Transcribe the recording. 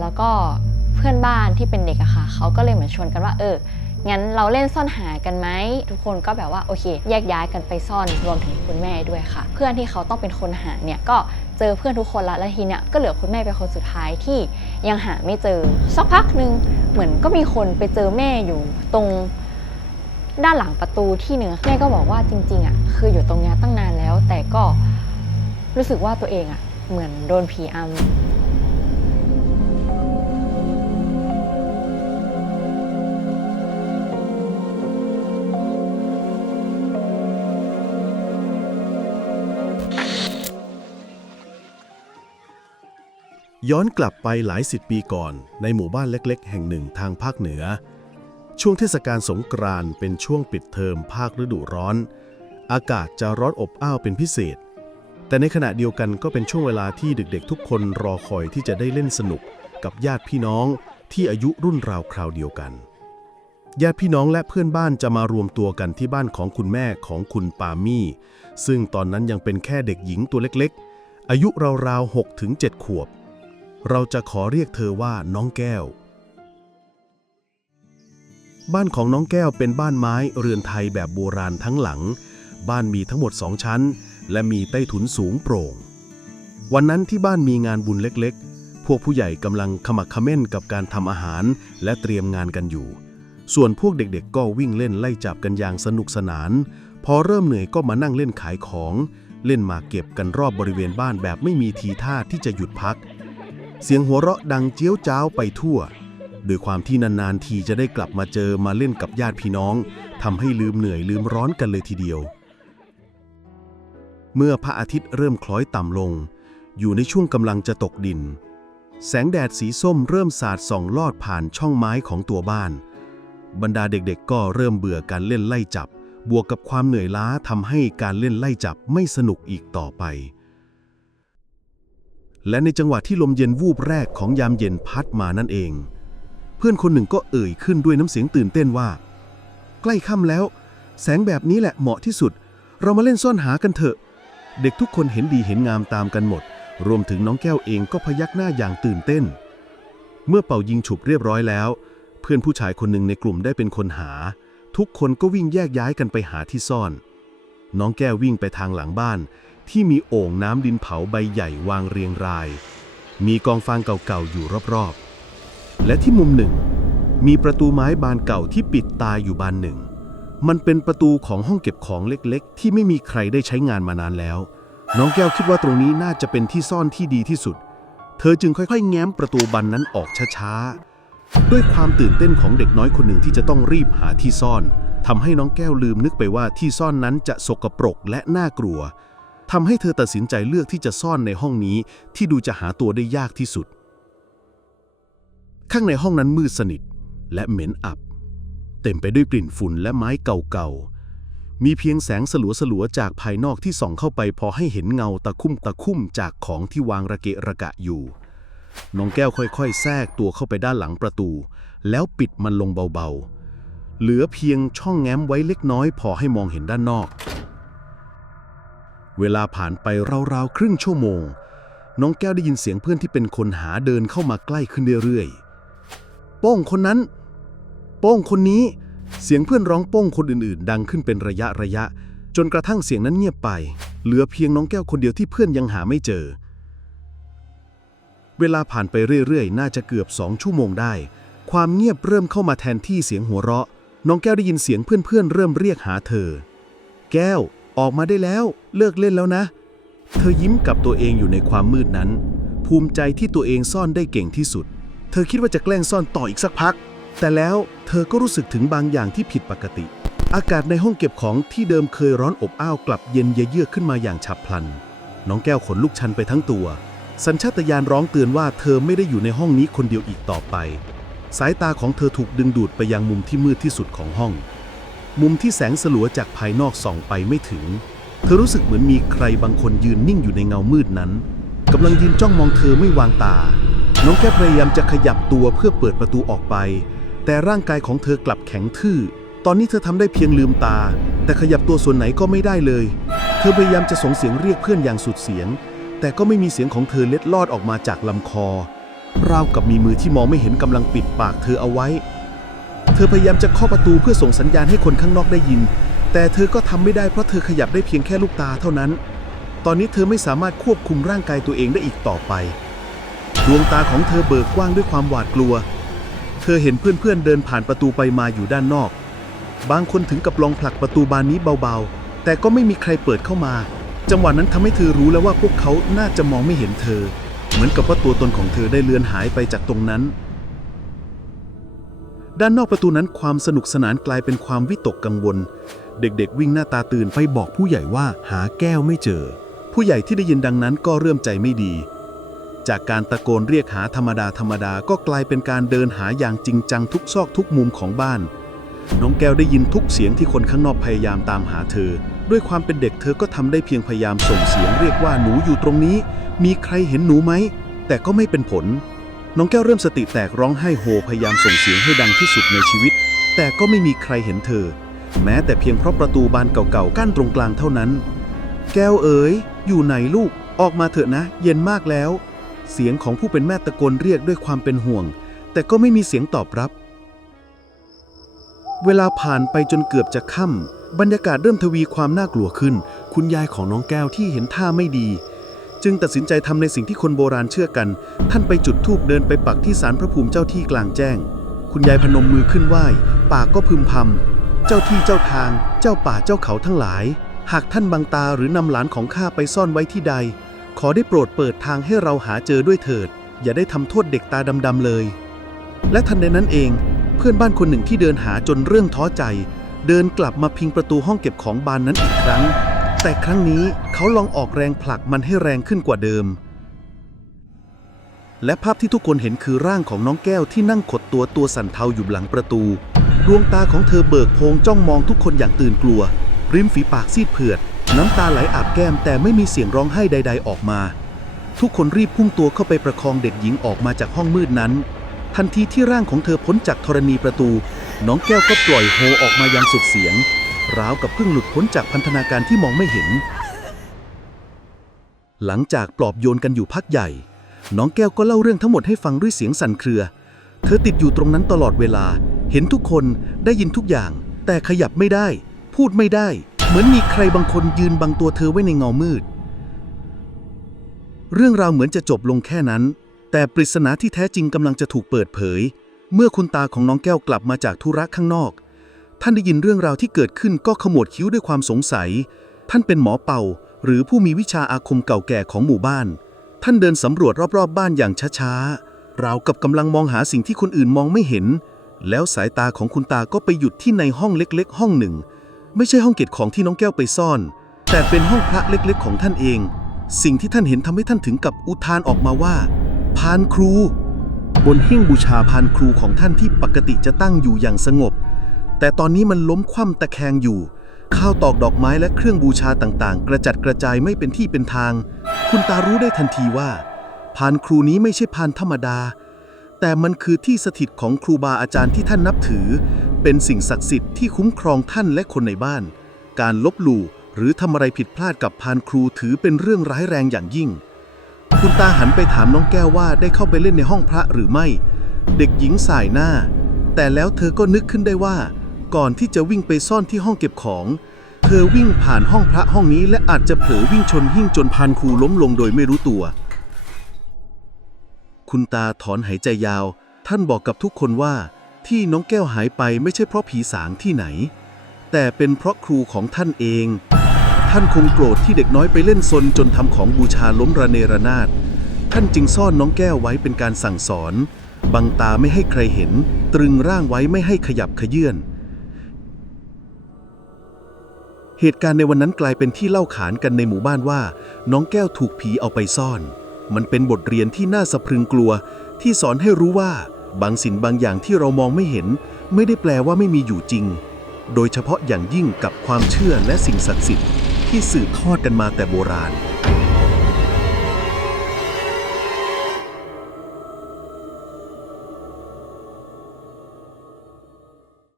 แล้วก็เพื่อนบ้านที่เป็นเด็กอะค่ะเขาก็เลยเหมือนชวนกันว่าเอองั้นเราเล่นซ่อนหากันไหมทุกคนก็แบบว่าโอเค แยกย้ายกันไปซ่อนรวมถึงคุณแม่ด้วยค่ะ เพื่อนที่เขาต้องเป็นคนหาเนี่ยก็เจอเพื่อนทุกคนละแล้วทีเนี้ยก็เหลือคุณแม่เป็นคนสุดท้ายที่ยังหาไม่เจอสักพักหนึ่งเหมือนก็มีคนไปเจอแม่อยู่ตรงด้านหลังประตูที่หนึ่งแม่ก็บอกว่าจริงๆอะคืออยู่ตรงเนี้ยตั้งนานแล้ว แต่ก็รู้สึกว่าตัวเองอะเหมือนโดนผีอำ ย้อนกลับไปหลายสิบปีก่อน ในหมู่บ้านเล็กๆ แห่งหนึ่งทางภาคเหนือ ช่วงเทศกาลสงกรานต์เป็นช่วงปิดเทอมภาคฤดูร้อน อากาศจะร้อนอบอ้าวเป็นพิเศษ แต่ในขณะเดียวกันก็เป็นช่วงเวลาที่เด็กๆ ทุกคนรอคอยที่จะได้เล่นสนุกกับญาติพี่น้องที่อายุรุ่นราวคราวเดียวกัน ญาติพี่น้องและเพื่อนบ้านจะมารวมตัวกันที่บ้านของคุณแม่ของคุณปามี่ ซึ่งตอนนั้นยังเป็นแค่เด็กหญิงตัวเล็กๆ อายุราวๆ6ถึง7ขวบ เราจะขอเรียกเธอว่าน้องแก้ว บ้านของน้องแก้วเป็นบ้านไม้เรือนไทยแบบโบราณทั้งหลัง บ้านมีทั้งหมดสองชั้น และมีใต้ถุนสูงโปร่ง วันนั้นที่บ้านมีงานบุญเล็กๆ พวกผู้ใหญ่กำลังขมักเขม้นกับการทำอาหารและเตรียมงานกันอยู่ ส่วนพวกเด็กๆ ก็วิ่งเล่นไล่จับกันอย่างสนุกสนาน พอเริ่มเหนื่อยก็มานั่งเล่นขายของ เล่นมาเก็บกันรอบบริเวณบ้านแบบไม่มีทีท่าที่จะหยุดพัก เสียงหัวเราะดังเจี๊ยวจ้าวไปทั่วโดยความที่นานๆทีจะได้กลับมาเจอมาเล่นกับญาติพี่น้องทำให้ลืมเหนื่อยลืมร้อนกันเลยทีเดียว เมื่อพระอาทิตย์เริ่มคล้อยต่ำลง อยู่ในช่วงกำลังจะตกดิน แสงแดดสีส้มเริ่มสาดส่องลอดผ่านช่องไม้ของตัวบ้าน บรรดาเด็กๆก็เริ่มเบื่อการเล่นไล่จับ บวกกับความเหนื่อยล้าทำให้การเล่นไล่จับไม่สนุกอีกต่อไป และในจังหวะที่ลมเย็นวูบแรกของยามเย็นพัดมานั่นเอง เพื่อนคนหนึ่งก็เอ่ยขึ้นด้วยน้ำเสียงตื่นเต้นว่า ใกล้ค่ำแล้ว แสงแบบนี้แหละเหมาะที่สุด เรามาเล่นซ่อนหากันเถอะ เด็กทุกคนเห็นดีเห็นงามตามกันหมด รวมถึงน้องแก้วเองก็พยักหน้าอย่างตื่นเต้น เมื่อเป่ายิงฉุบเรียบร้อยแล้ว เพื่อนผู้ชายคนหนึ่งในกลุ่มได้เป็นคนหา ทุกคนก็วิ่งแยกย้ายกันไปหาที่ซ่อน น้องแก้ววิ่งไปทางหลังบ้าน ที่มีโอ่งน้ำดินเผาใบใหญ่วางเรียงราย มีกองฟางเก่าๆอยู่รอบๆ และที่มุมหนึ่ง มีประตูไม้บานเก่าที่ปิดตายอยู่บานหนึ่ง มันเป็นประตูของห้องเก็บของเล็กๆ ที่ไม่มีใครได้ใช้งานมานานแล้ว น้องแก้วคิดว่าตรงนี้น่าจะเป็นที่ซ่อนที่ดีที่สุด เธอจึงค่อยๆ แง้มประตูบานนั้นออกช้าๆ ด้วยความตื่นเต้นของเด็กน้อยคนหนึ่งที่จะต้องรีบหาที่ซ่อนทำให้น้องแก้วลืมนึกไปว่าที่ซ่อนนั้นจะสกปรกและน่ากลัว ทำให้เธอตัดสินใจเลือกที่จะซ่อนในห้องนี้ที่ดูจะหาตัวได้ยากที่สุด ข้างในห้องนั้นมืดสนิทและเหม็นอับ เต็มไปด้วยกลิ่นฝุ่นและไม้เก่าๆ มีเพียงแสงสลัวๆจากภายนอกที่ส่องเข้าไปพอให้เห็นเงาตะคุ่มตะคุ่มจากของที่วางระเกะระกะอยู่ น้องแก้วค่อยๆ แทรกตัวเข้าไปด้านหลังประตู แล้วปิดมันลงเบาๆ เหลือเพียงช่องแง้มไว้เล็กน้อยพอให้มองเห็นด้านนอก เวลาผ่านไปราวๆครึ่งชั่วโมง น้องแก้วได้ยินเสียงเพื่อนที่เป็นคนหาเดินเข้ามาใกล้ขึ้นเรื่อยๆ โป้งคนนั้น โป้งคนนี้ เสียงเพื่อนร้องโป้งคนอื่นๆ ดังขึ้นเป็นระยะระยะ จนกระทั่งเสียงนั้นเงียบไป เหลือเพียงน้องแก้วคนเดียวที่เพื่อนยังหาไม่เจอ เวลาผ่านไปเรื่อยๆ น่าจะเกือบสองชั่วโมงได้ ความเงียบเริ่มเข้ามาแทนที่เสียงหัวเราะ น้องแก้วได้ยินเสียงเพื่อนๆเริ่มเรียกหาเธอ แก้ว ออกมาได้แล้ว เลิกเล่นแล้วนะ เธอยิ้มกับตัวเองอยู่ในความมืดนั้น ภูมิใจที่ตัวเองซ่อนได้เก่งที่สุด เธอคิดว่าจะแกล้งซ่อนต่ออีกสักพัก แต่แล้วเธอก็รู้สึกถึงบางอย่างที่ผิดปกติ อากาศในห้องเก็บของที่เดิมเคยร้อนอบอ้าวกลับเย็นเยือกขึ้นมาอย่างฉับพลัน น้องแก้วขนลุกชันไปทั้งตัว สัญชาตญาณร้องเตือนว่าเธอไม่ได้อยู่ในห้องนี้คนเดียวอีกต่อไป สายตาของเธอถูกดึงดูดไปยังมุมที่มืดที่สุดของห้อง มุมที่แสงสลัวจากภายนอกส่องไปไม่ถึง เธอรู้สึกเหมือนมีใครบางคนยืนนิ่งอยู่ในเงามืดนั้นกำลังยืนจ้องมองเธอไม่วางตา น้องแก้วพยายามจะขยับตัวเพื่อเปิดประตูออกไป แต่ร่างกายของเธอกลับแข็งทื่อ ตอนนี้เธอทำได้เพียงลืมตา แต่ขยับตัวส่วนไหนก็ไม่ได้เลย เธอพยายามจะส่งเสียงเรียกเพื่อนอย่างสุดเสียง แต่ก็ไม่มีเสียงของเธอเล็ดลอดออกมาจากลำคอราวกับมีมือที่มองไม่เห็นกำลังปิดปากเธอเอาไว้ เธอพยายามจะเคาะประตูเพื่อส่งสัญญาณให้คนข้างนอกได้ยิน แต่เธอก็ทำไม่ได้เพราะเธอขยับได้เพียงแค่ลูกตาเท่านั้น ตอนนี้เธอไม่สามารถควบคุมร่างกายตัวเองได้อีกต่อไป ดวงตาของเธอเบิกกว้างด้วยความหวาดกลัว เธอเห็นเพื่อนๆเดินผ่านประตูไปมาอยู่ด้านนอก บางคนถึงกับลองผลักประตูบานนี้เบาๆ แต่ก็ไม่มีใครเปิดเข้ามา จังหวะนั้นทำให้เธอรู้แล้วว่าพวกเขาน่าจะมองไม่เห็นเธอ เหมือนกับว่าตัวตนของเธอได้เลือนหายไปจากตรงนั้น ด้านนอกประตูนั้นความสนุกสนานกลายเป็นความวิตกกังวล เด็กๆ วิ่งหน้าตาตื่นไปบอกผู้ใหญ่ว่าหาแก้วไม่เจอ ผู้ใหญ่ที่ได้ยินดังนั้นก็เริ่มใจไม่ดี จากการตะโกนเรียกหาธรรมดาธรรมดาก็กลายเป็นการเดินหาอย่างจริงจังทุกซอกทุกมุมของบ้าน น้องแก้วได้ยินทุกเสียงที่คนข้างนอกพยายามตามหาเธอ ด้วยความเป็นเด็กเธอก็ทำได้เพียงพยายามส่งเสียงเรียกว่าหนูอยู่ตรงนี้ มีใครเห็นหนูไหมแต่ก็ไม่เป็นผล น้องแก้วเริ่มสติแตกร้องไห้โฮพยายามส่งเสียงให้ดังที่สุดในชีวิต แต่ก็ไม่มีใครเห็นเธอ แม้แต่เพียงเพราะประตูบานเก่าๆกั้นตรงกลางเท่านั้น แก้วเอ๋ย อยู่ไหนลูกออกมาเถอะนะ เย็นมากแล้ว เสียงของผู้เป็นแม่ตะโกนเรียกด้วยความเป็นห่วง แต่ก็ไม่มีเสียงตอบรับ เวลาผ่านไปจนเกือบจะค่ำบรรยากาศเริ่มทวีความน่ากลัวขึ้น คุณยายของน้องแก้วที่เห็นท่าไม่ดี จึงตัดสินใจทำในสิ่งที่คนโบราณเชื่อกัน ท่านไปจุดธูปเดินไปปักที่ศาลพระภูมิเจ้าที่กลางแจ้ง คุณยายพนมมือขึ้นไหว้ ปากก็พึมพำ เจ้าที่เจ้าทาง เจ้าป่าเจ้าเขาทั้งหลาย หากท่านบังตาหรือนำหลานของข้าไปซ่อนไว้ที่ใด ขอได้โปรดเปิดทางให้เราหาเจอด้วยเถิด อย่าได้ทำโทษเด็กตาดำๆเลย และทันใดนั้นเอง เพื่อนบ้านคนหนึ่งที่เดินหาจนเรื่องท้อใจ เดินกลับมาพิงประตูห้องเก็บของบานนั้นอีกครั้ง แต่ครั้งนี้เขาลองออกแรงผลักมันให้แรงขึ้นกว่าเดิม และภาพที่ทุกคนเห็นคือร่างของน้องแก้วที่นั่งขดตัวตัวสั่นเทาอยู่หลังประตู ดวงตาของเธอเบิกโพงจ้องมองทุกคนอย่างตื่นกลัว ริมฝีปากซีดเผือด น้ำตาไหลอาบแก้มแต่ไม่มีเสียงร้องไห้ใด ๆ ออกมา ทุกคนรีบพุ่งตัวเข้าไปประคองเด็กหญิงออกมาจากห้องมืดนั้น ทันทีที่ร่างของเธอพ้นจากธรณีประตู น้องแก้วก็ปล่อยโฮออกมาอย่างสุดเสียง ราวกับเพิ่งหลุดพ้นจากพันธนาการที่มองไม่เห็น หลังจากปลอบโยนกันอยู่พักใหญ่ น้องแก้วก็เล่าเรื่องทั้งหมดให้ฟังด้วยเสียงสั่นเครือ เธอติดอยู่ตรงนั้นตลอดเวลา เห็นทุกคนได้ยินทุกอย่าง แต่ขยับไม่ได้ พูดไม่ได้ เหมือนมีใครบางคนยืนบังตัวเธอไว้ในเงามืด เรื่องราวเหมือนจะจบลงแค่นั้น แต่ปริศนาที่แท้จริงกำลังจะถูกเปิดเผย เมื่อคุณตาของน้องแก้วกลับมาจากธุระข้างนอก ท่านได้ยินเรื่องราวที่เกิดขึ้นก็ขมวดคิ้วด้วยความสงสัย ท่านเป็นหมอเป่า หรือผู้มีวิชาอาคมเก่าแก่ของหมู่บ้าน ท่านเดินสำรวจรอบๆบบ้านอย่างช้าๆ ราวกับกำลังมองหาสิ่งที่คนอื่นมองไม่เห็น แล้วสายตาของคุณตาก็ไปหยุดที่ในห้องเล็กๆ ห้องหนึ่ง ไม่ใช่ห้องเก็บของที่น้องแก้วไปซ่อน แต่เป็นห้องพระเล็กๆ ของท่านเอง สิ่งที่ท่านเห็นทำให้ท่านถึงกับอุทานออกมาว่า พานครู บนหิ้งบูชาพานครูของท่านที่ปกติจะตั้งอยู่อย่างสงบ แต่ตอนนี้มันล้มคว่ำตะแคงอยู่ ข้าวตอกดอกไม้และเครื่องบูชาต่างๆ กระจัดกระจายไม่เป็นที่เป็นทาง คุณตารู้ได้ทันทีว่าพานครูนี้ไม่ใช่พานธรรมดา แต่มันคือที่สถิตของครูบาอาจารย์ที่ท่านนับถือ เป็นสิ่งศักดิ์สิทธิ์ที่คุ้มครองท่านและคนในบ้าน การลบหลู่หรือทำอะไรผิดพลาดกับพานครูถือเป็นเรื่องร้ายแรงอย่างยิ่ง คุณตาหันไปถามน้องแก้วว่าได้เข้าไปเล่นในห้องพระหรือไม่ เด็กหญิงสายหน้า แต่แล้วเธอก็นึกขึ้นได้ว่า ก่อนที่จะวิ่งไปซ่อนที่ห้องเก็บของ เธอวิ่งผ่านห้องพระห้องนี้และอาจจะเผลอวิ่งชนหิ้งจนพานครูล้มลงโดยไม่รู้ตัว คุณตาถอนหายใจยาว ท่านบอกกับทุกคนว่า ที่น้องแก้วหายไปไม่ใช่เพราะผีสางที่ไหน แต่เป็นเพราะครูของท่านเอง ท่านคงโกรธที่เด็กน้อยไปเล่นซนจนทำของบูชาล้มระเนระนาด ท่านจึงซ่อนน้องแก้วไว้เป็นการสั่งสอนบังตาไม่ให้ใครเห็น ตรึงร่างไว้ไม่ให้ขยับขยื่น เหตุการณ์ในวันนั้นกลายเป็นที่เล่าขานกันในหมู่บ้านว่า น้องแก้วถูกผีเอาไปซ่อน มันเป็นบทเรียนที่น่าสะพรึงกลัว ที่สอนให้รู้ว่า บางสิ่งบางอย่างที่เรามองไม่เห็น ไม่ได้แปลว่าไม่มีอยู่จริง โดยเฉพาะอย่างยิ่งกับความเชื่อและสิ่งศักดิ์สิทธิ์ที่สืบทอดกันมาแต่โบราณ